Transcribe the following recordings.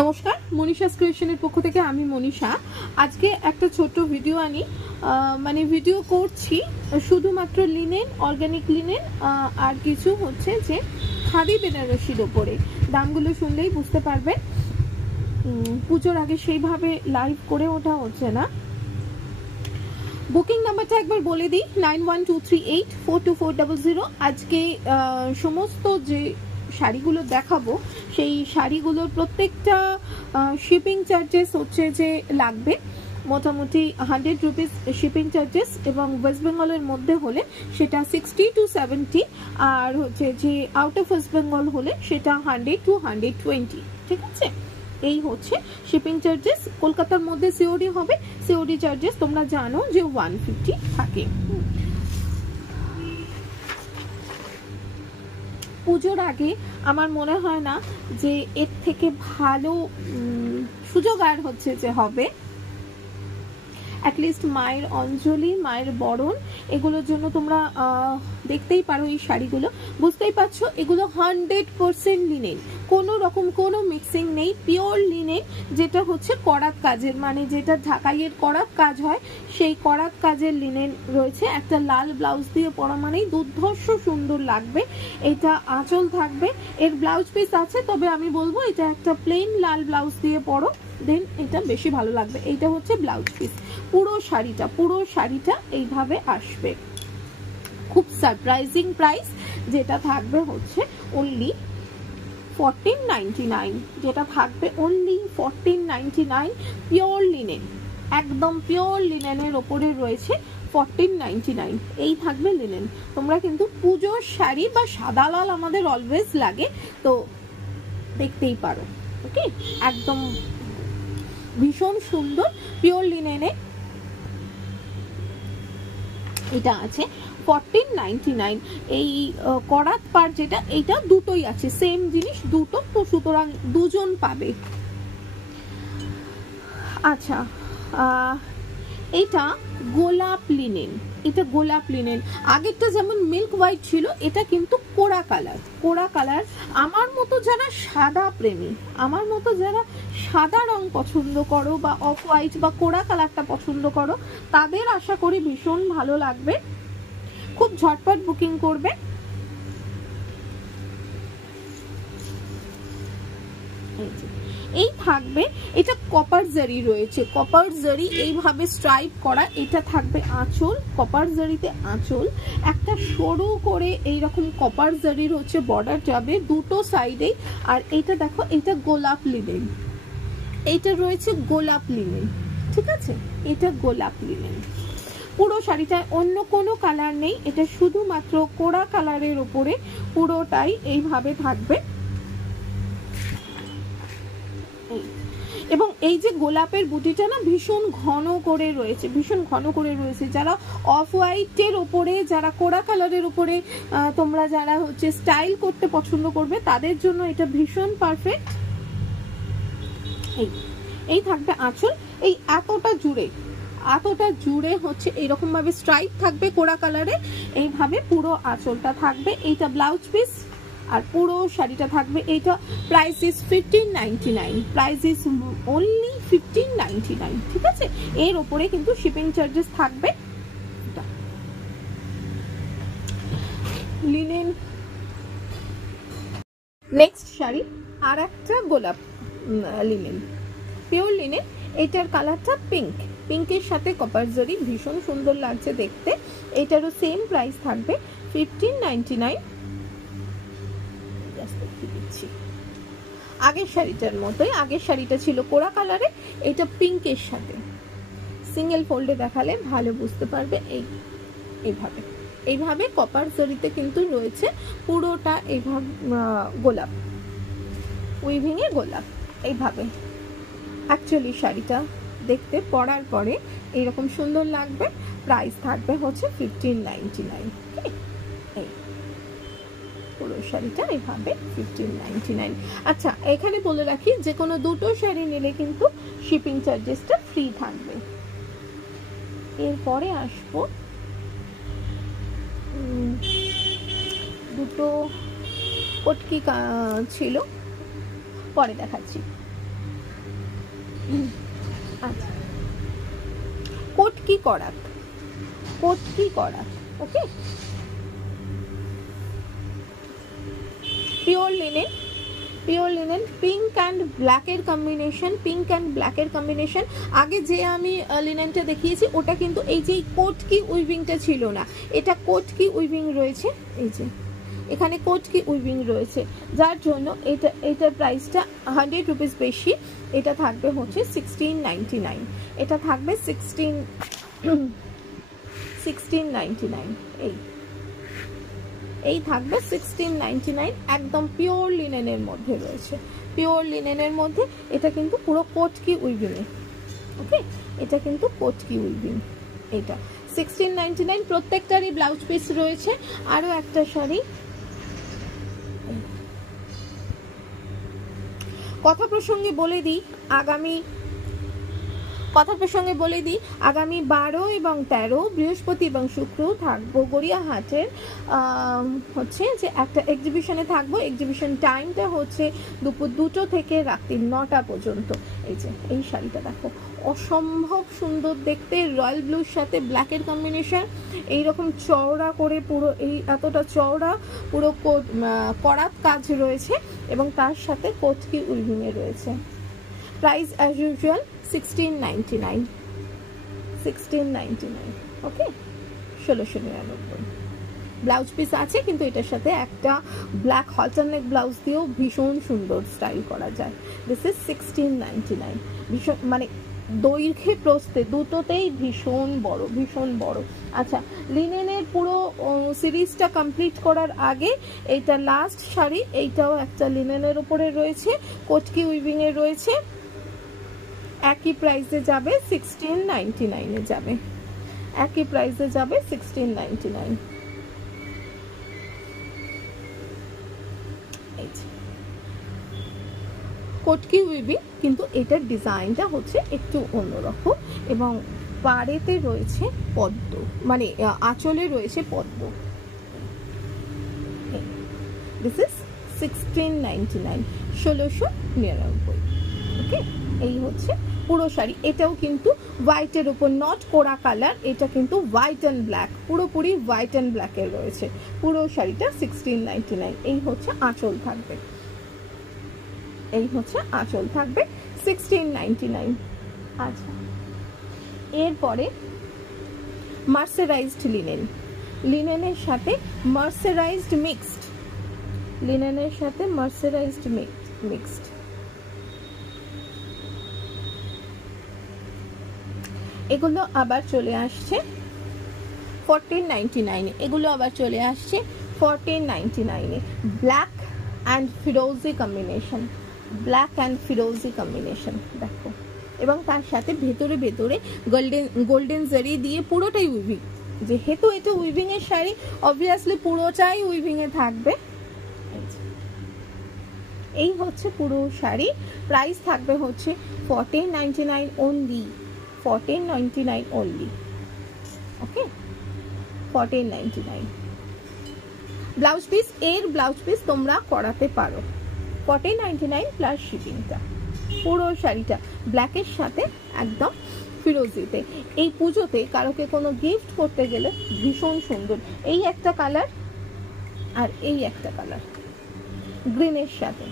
নমস্কার, মনীষাস ক্রিয়েশনের পক্ষ থেকে আমি মনীষা। আজকে একটা ছোট্ট ভিডিও আনি, ভিডিও করছি শুধুমাত্র লিনেন, অর্গানিক লিনেন আর কিছু হচ্ছে যে খাদি বেনারসির ওপরে। দামগুলো শুনলেই বুঝতে পারবেন। পুজোর আগে সেইভাবে লাইভ করে ওঠা হচ্ছে না। বুকিং নাম্বারটা একবার বলে দিই, 9123842400। আজকে সমস্ত যে শাড়িগুলো দেখাবো সেই শাড়িগুলোর প্রত্যেকটা শিপিং চার্জেস হচ্ছে যে লাগবে মোটামুটি 100 রুপিস শিপিং চার্জেস, এবং ওয়েস্ট বেঙ্গলের মধ্যে হলে সেটা 60 to 70, আর হচ্ছে যে আউট অফ ওয়েস্ট বেঙ্গল হলে সেটা 100 to 120। ঠিক আছে, এই হচ্ছে শিপিং চার্জেস। কলকাতার মধ্যে সিওডি হবে, সিওডি চার্জেস তোমরা জানো যে 150 থাকে। পুজোর আগে আমার মনে হয় না যে এর থেকে ভালো সুযোগ আর হচ্ছে যে হবে। অ্যাটলিস্ট মায়ের অঞ্জলি, মায়ের বরণ, এগুলোর জন্য তোমরা দেখতেই পারো এই শাড়িগুলো, বুঝতেই পারছো এগুলো 100% লিনেন, কোনো রকম কোনো মিক্সিং নেই, পিওর লিনেন, যেটা হচ্ছে করাত কাজের, মানে যেটা ঢাকাইয়ের করাত কাজ হয় সেই করাত কাজের লিনেন রয়েছে। একটা লাল ব্লাউজ দিয়ে পরা মানেই দুর্ধর্ষ সুন্দর লাগবে। এটা আঁচল থাকবে, এর ব্লাউজ পিস আছে, তবে আমি বলবো এটা একটা প্লেন লাল ব্লাউজ দিয়ে পরো, দেন এটা বেশি ভালো লাগবে। এইটা হচ্ছে ব্লাউজ পিস। পুরো শাড়িটা এইভাবে আসবে। খুব সারপ্রাইজিং প্রাইস, যেটা থাকবে হচ্ছে অনলি 1499, যেটা থাকবে অনলি 1499। পিওর লিনেন, একদম পিওর লিনেনের ওপরে রয়েছে 1499। এই থাকবে লিনেন। তোমরা কিন্তু পুজোর শাড়ি বা সাদা লাল আমাদের অলওয়েজ লাগে, তো দেখতেই পারো। ওকে, একদম ভীষণ সুন্দর পিওর লিনেনে এটা আছে 1499। এই করাত পার যেটা, এইটা দুটোই আছে, সেম জিনিস দুটো, তো সুতরাং দুজন পাবে। আচ্ছা, এটা গোলাপ লিনেন, এটা গোলাপ লিনেন। আগেরটা যেমন মিল্ক হোয়াইট ছিল, এটা কিন্তু কোরা কালার। কোরা কালার আমার মতো যারা সাদা প্রেমী, আমার মতো যারা সাদা রং পছন্দ করো বা অফ হোয়াইট বা কোরা কালারটা পছন্দ করো, তাদের আশা করি ভীষণ ভালো লাগবে। খুব ঝটপট বুকিং করবে। এই থাকবে, এটা কপার জারি রয়েছে, কপার জারি এইভাবে স্ট্রাইপ করা। এটা থাকবে আঁচল, কপার জারিতে আঁচল, একটা সরু করে এইরকম কপার জারির হচ্ছে বর্ডার যাবে দুটো সাইডেই। আর এটা দেখো, এটা গোলাপ লিনেন, এইটা রয়েছে গোলাপ লিনেন। ঠিক আছে, এটা গোলাপ লিনেন। পুরো শাড়িটায় অন্য কোনো কালার নেই, এটা শুধুমাত্র কোরা কালারের উপরে পুরোটাই এইভাবে থাকবে। এবং এই যে গোলাপের বুটিটা না ভীষণ ঘন করে রয়েছে, ভীষণ ঘন করে রয়েছে। যারা অফ হোয়াইটের ওপরে, যারা কোরা কালারের উপরে তোমরা যারা হচ্ছে স্টাইল করতে পছন্দ করবে, তাদের জন্য এটা ভীষণ পারফেক্ট। এই থাকবে আঁচল, এই এতটা জুড়ে হচ্ছে এইরকম ভাবে স্ট্রাইপ থাকবে কোরা কালারে, এইভাবে পুরো আঁচলটা থাকবে। এইটা ব্লাউজ পিস, আর পুরো শাড়িটা থাকবে। এইটা price is 1599, price is only 1599। ঠিক আছে, এর ওপরে কিন্তু শিপিং চার্জেস থাকবে। লিনেন। নেক্সট শাড়ি আর একটা গোলাপ লিনেন, পিওর লিনেন। এটার কালারটা পিঙ্ক, পিঙ্কের সাথে কপার জরি, ভীষণ সুন্দর লাগছে দেখতে। এটারও সেম প্রাইস থাকবে 1599। আগের শাড়িটার মতোই, আগের শাড়িটা ছিল কোরা কালারে, এটা পিঙ্কের সাথে। সিঙ্গেল ফোল্ডে দেখালে ভালো বুঝতে পারবে। এইভাবে কপার জরিতে কিন্তু রয়েছে পুরোটা, এইভাবে গোলাপ উইভিং এ গোলাপ এইভাবে। অ্যাকচুয়ালি শাড়িটা দেখতে পরার পরে এইরকম সুন্দর লাগবে। প্রাইস থাকবে হচ্ছে 1599। পুরো শাড়িটা এইভাবে 1599। আচ্ছা, এখানে বলে রাখি, যে কোনো দুটো শাড়ি নিলে কিন্তু শিপিং চার্জেসটা ফ্রি থাকবে। এরপরে আসবো দুটো পটকি ছিল, পরে দেখাচ্ছি। আচ্ছা, কোটকি করাত, কোটকি করাত, okay, pure linen, pure linen, pink and ব্ল্যাকের কম্বিনেশন, পিঙ্ক অ্যান্ড ব্ল্যাকের কম্বিনেশন। আগে যে আমি লিনেনটা দেখিয়েছি ওটা কিন্তু এই যে কোটকি উইভিংটা ছিল না, এটা কোটকি উইভিং রয়েছে, এই যে এখানে কোটকি উইভিং রয়েছে, যার জন্য এটার প্রাইসটা 100 রুপিস বেশি। এটা থাকবে হচ্ছে 1699, এটা থাকবে 1699, এই থাকবে 1699, একদম পিওর লিনেনের মধ্যে রয়েছে, পিওর লিনেনের মধ্যে। এটা কিন্তু পুরো কোটকি উইভিং, ওকে, এটা কিন্তু কোটকি উইভিং, এটা 1699। প্রত্যেকটারই ব্লাউজ পিস রয়েছে। আরও একটা শাড়ি, কথা প্রসঙ্গে বলে দিই আগামী 12 এবং 13 বৃহস্পতি এবং শুক্র থাকবো গড়িয়াহাটের হচ্ছে যে একটা এক্সিবিশনে থাকবো। এক্সিবিশন টাইমটা হচ্ছে দুপুর 2টো থেকে রাত্রি 9টা পর্যন্ত। এই যে এই শাড়িটা দেখো, অসম্ভব সুন্দর দেখতে, রয়্যাল ব্লুর সাথে ব্ল্যাকের কম্বিনেশন, এইরকম চওড়া করে পুরো এই এতটা চওড়া পুরো করাত কাজ রয়েছে এবং তার সাথে কোটকি উইভিংয়ে রয়েছে। প্রাইস অ্যাজ ইউজুয়াল 1699, ওকে, 1699। ব্লাউজ পিস আছে, কিন্তু এটার সাথে একটা ব্ল্যাক হলটারনেক ব্লাউজ দিয়েও ভীষণ সুন্দর স্টাইল করা যায়। দিস ইজ 1699, ভীষণ মানে দৈর্ঘ্যে প্রস্থে দুটোতেই ভীষণ বড়, ভীষণ বড়। আচ্ছা, লিনেনের পুরো সিরিজটা কমপ্লিট করার আগে এইটা লাস্ট শাড়ি, এইটাও একটা লিনেনের উপরে রয়েছে, কোটকি উইভিং এ রয়েছে, একই প্রাইসে যাবে 1699 এ যাবে, একই প্রাইসে যাবে 1699। কোটকি উইভিং, কিন্তু এটার ডিজাইনটা হচ্ছে একটু অন্যরকম এবং পাড়েতে রয়েছে পদ্ম, মানে আঁচলে রয়েছে পদ্ম। দিস ইজ 1699, 1699, ওকে। এই হচ্ছে পুরো শাড়ি। এটাও কিন্তু হোয়াইটের উপর, নট কোরা কালার, এটা কিন্তু হোয়াইট অ্যান্ড ব্ল্যাক, পুরোপুরি হোয়াইট অ্যান্ড ব্ল্যাকের রয়েছে পুরো শাড়িটা 1699। এই হচ্ছে আঁচল থাকবে, এই হচ্ছে আঁচল থাকবে 1699। আচ্ছা, এরপরে মার্সারাইজড লিনেন, লিনেনের সাথে মার্সারাইজড মিক্সড, লিনেনের সাথে মার্সারাইজড মিক্সড। এগুলো আবার চলে আসছে 1499, এগুলো আবার চলে আসছে 1499 ব্ল্যাক অ্যান্ড ফিরোজি কম্বিনেশন, ব্ল্যাক অ্যান্ড ফিরোজি কম্বিনেশন দেখো, এবং তার সাথে ভেতরে ভেতরে গোল্ডেন জারি দিয়ে পুরোটাই উইভিং, যেহেতু এটা উইভিং এর শাড়ি অবভিয়াসলি পুরোটাই উইভিং এ থাকবে। এই হচ্ছে পুরো শাড়ি, প্রাইস থাকবে হচ্ছে 1499 অনলি, 1499 অনলি, ওকে, 1499। ব্লাউজ পিস, এর ব্লাউজ পিস তোমরা করাতে পারো 1499 প্লাস শিপিংটা। পুরো শাড়িটা ব্ল্যাকের সাথে একদম ফিরোজিতে, এই পুজোতে কারোকে কোনো গিফট করতে গেলে ভীষণ সুন্দর। এই একটা কালার আর এই একটা কালার গ্রিনের সাথে,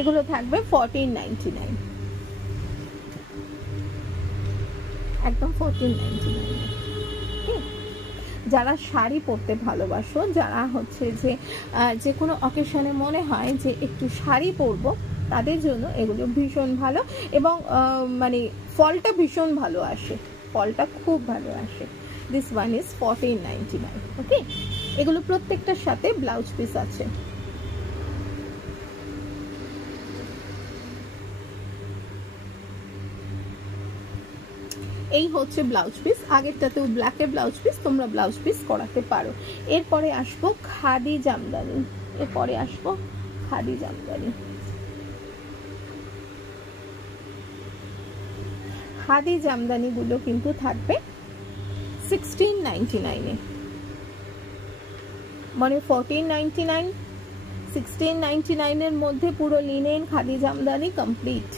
এগুলো থাকবে 1499, একদম 1499। যারা শাড়ি পরতে ভালোবাসো, যারা হচ্ছে যে কোনো অকেশনে মনে হয় যে একটু শাড়ি পরবো, তাদের জন্য এগুলো ভীষণ ভালো এবং মানে ফলটা ভীষণ ভালো আসে, ফলটা খুব ভালো আসে। দিস ওয়ান ইজ 1499, ওকে। এগুলো প্রত্যেকটার সাথে ব্লাউজ পিস আছে। এই হচ্ছে ব্লাউজ পিস, আগেরটাতেও ব্ল্যাকের ব্লাউজ পিস, তোমরা ব্লাউজ পিস করাতে পারো। এরপরে আসবো খাদি জামদানি, এরপরে আসবো খাদি জামদানি। খাদি জামদানি গুলো কিন্তু থাকবে 1699 এ, মানে 1499 1699 এর মধ্যে পুরো লিনেন খাদি জামদানি কমপ্লিট।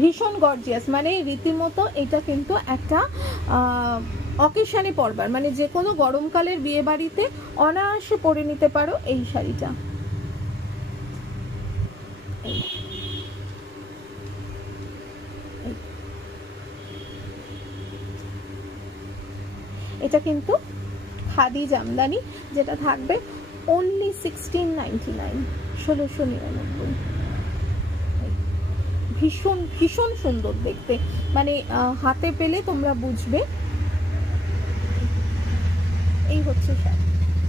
ভীষণ গর্জিয়াস, মানে রীতিমতো এটা কিন্তু একটা অকেশনে পরবার, মানে যে কোনো গরমকালের বিয়ে বাড়িতে অনায়াসে পরে নিতে পারো এই শাড়িটা। এটা কিন্তু খাদি জামদানি, যেটা থাকবে অনলি 1699, 1699। ভীষণ ভীষণ সুন্দর দেখতে, মানে হাতে পেলে তোমরা বুঝবে। এই হচ্ছে শাড়ি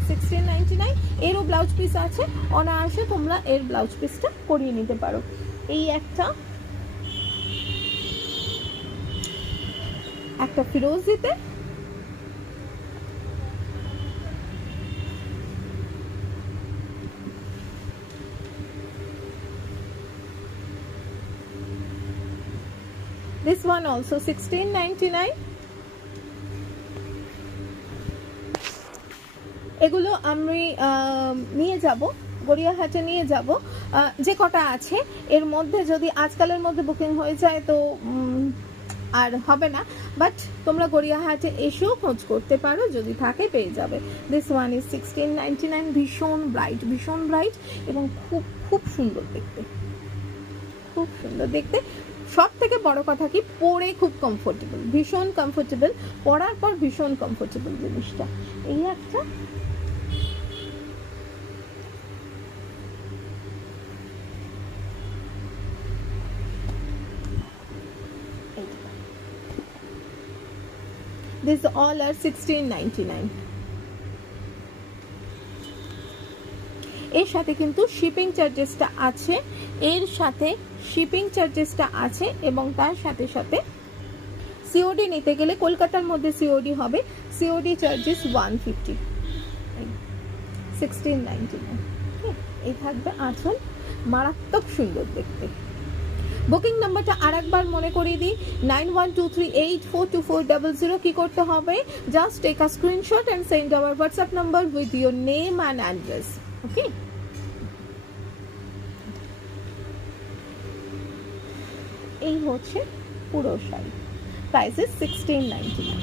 1699, এরও ব্লাউজ পিস আছে, অনায়াসে তোমরা এর ব্লাউজ পিসটা করিয়ে নিতে পারো। এই একটা ফিরোজিতে, this one also 1699। এগুলো আমি নিয়ে যাব, গড়িয়াহাটে নিয়ে যাব, যে কটা আছে এর মধ্যে যদি আজকালের মধ্যে বুকিং হয়ে যায় তো আর হবে না, বাট তোমরা গড়িয়াহাটে এসেও খোঁজ করতে পারো, যদি থাকে পেয়ে যাবে। দিস ওয়ান ইজ 1699, ভীষণ ব্রাইট এবং খুব খুব সুন্দর দেখতে, খুব সুন্দর দেখতে। সব থেকে বড় কথা কি, পরে খুব কমফোর্টেবল, ভীষণ কমফোর্টেবল, পরার পর ভীষণ কমফোর্টেবল জিনিসটা। এই একটা, These all are 1699। এর সাথে কিন্তু শিপিং চার্জেসটা আছে, এবং তার সাথে সাথে সিওডি নিতে গেলে কলকাতার মধ্যে সিওডি হবে, সিওডি চার্জেস 150, 1699। এই থাকবে আঁচল, মারাত্মক সুন্দর দেখতে। বুকিং নাম্বারটা আরেকবার মনে করিয়ে দিই, 9123842400। কি করতে হবে, just take a screenshot and send our WhatsApp number with your name and address. Okay, এই হচ্ছে পুরো শাড়ি, প্রাইসেস 1699,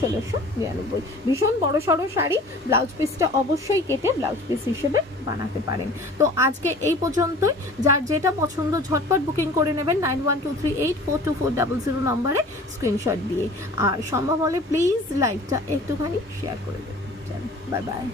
1699। ভীষণ বড় সড়ো শাড়ি, ব্লাউজ পিসটা অবশ্যই কেটে ব্লাউজ পিস হিসেবে বানাতে পারেন। তো আজকে এই পর্যন্তই, যার যেটা পছন্দ ঝটপট বুকিং করে নেবেন 9123842400 নম্বরে স্ক্রিনশট দিয়ে, আর সম্ভব হলে প্লিজ লাইভটা একটুখানি শেয়ার করে দেবেন। Bye bye.